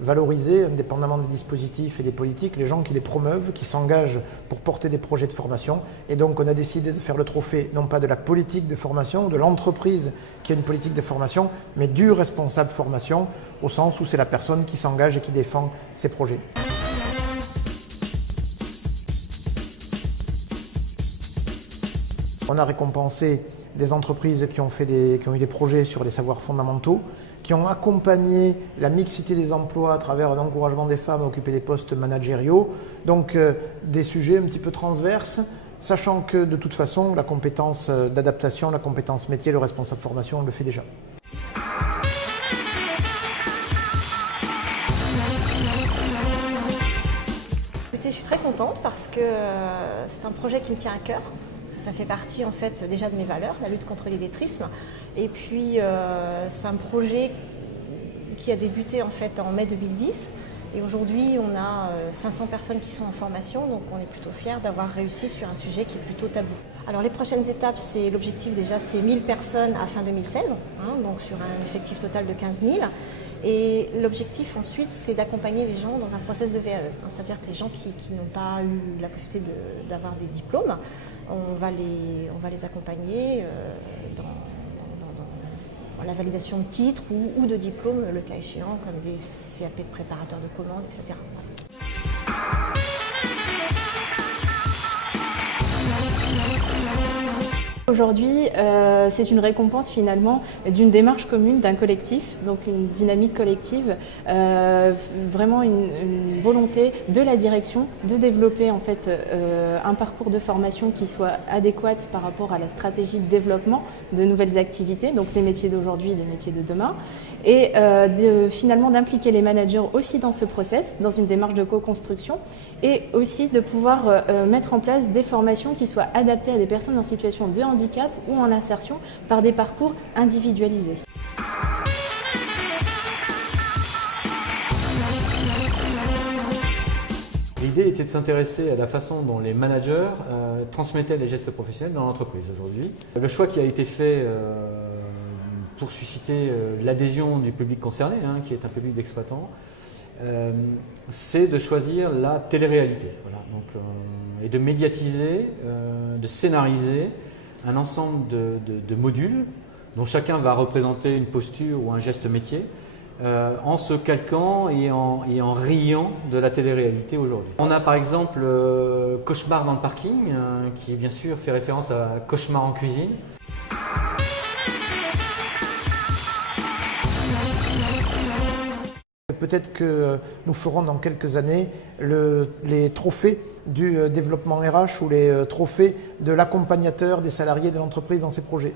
valoriser, indépendamment des dispositifs et des politiques, les gens qui les promeuvent, qui s'engagent pour porter des projets de formation. Et donc on a décidé de faire le trophée, non pas de la politique de formation, de l'entreprise qui a une politique de formation, mais du responsable formation, au sens où c'est la personne qui s'engage et qui défend ses projets. On a récompensé des entreprises qui ont eu des projets sur les savoirs fondamentaux, qui ont accompagné la mixité des emplois à travers l'encouragement des femmes à occuper des postes managériaux. Donc des sujets un petit peu transverses, sachant que de toute façon, la compétence d'adaptation, la compétence métier, le responsable formation, on le fait déjà. Écoutez, je suis très contente parce que c'est un projet qui me tient à cœur. Ça fait partie en fait déjà de mes valeurs, la lutte contre l'illettrisme. Et puis c'est un projet qui a débuté en fait en mai 2010. Et aujourd'hui, on a 500 personnes qui sont en formation, donc on est plutôt fiers d'avoir réussi sur un sujet qui est plutôt tabou. Alors les prochaines étapes, c'est l'objectif déjà, c'est 1000 personnes à fin 2016, donc sur un effectif total de 15 000. Et l'objectif ensuite, c'est d'accompagner les gens dans un process de VAE, c'est-à-dire que les gens qui n'ont pas eu la possibilité d'avoir des diplômes, on va les accompagner dans la validation de titres ou de diplômes, le cas échéant, comme des CAP de préparateur de commandes, etc. Aujourd'hui, c'est une récompense finalement d'une démarche commune, d'un collectif, donc une dynamique collective, vraiment une volonté de la direction de développer en fait un parcours de formation qui soit adéquat par rapport à la stratégie de développement de nouvelles activités, donc les métiers d'aujourd'hui et les métiers de demain, et finalement d'impliquer les managers aussi dans ce process, dans une démarche de co-construction, et aussi de pouvoir mettre en place des formations qui soient adaptées à des personnes en situation de handicap ou en insertion par des parcours individualisés. L'idée était de s'intéresser à la façon dont les managers transmettaient les gestes professionnels dans l'entreprise aujourd'hui. Le choix qui a été fait pour susciter l'adhésion du public concerné, qui est un public d'exploitants, c'est de choisir la télé-réalité, et de médiatiser, de scénariser un ensemble de modules dont chacun va représenter une posture ou un geste métier en se calquant et en riant de la télé-réalité aujourd'hui. On a par exemple Cauchemar dans le parking, qui bien sûr fait référence à Cauchemar en cuisine. Peut-être que nous ferons dans quelques années les trophées du développement RH ou les trophées de l'accompagnateur des salariés de l'entreprise dans ces projets.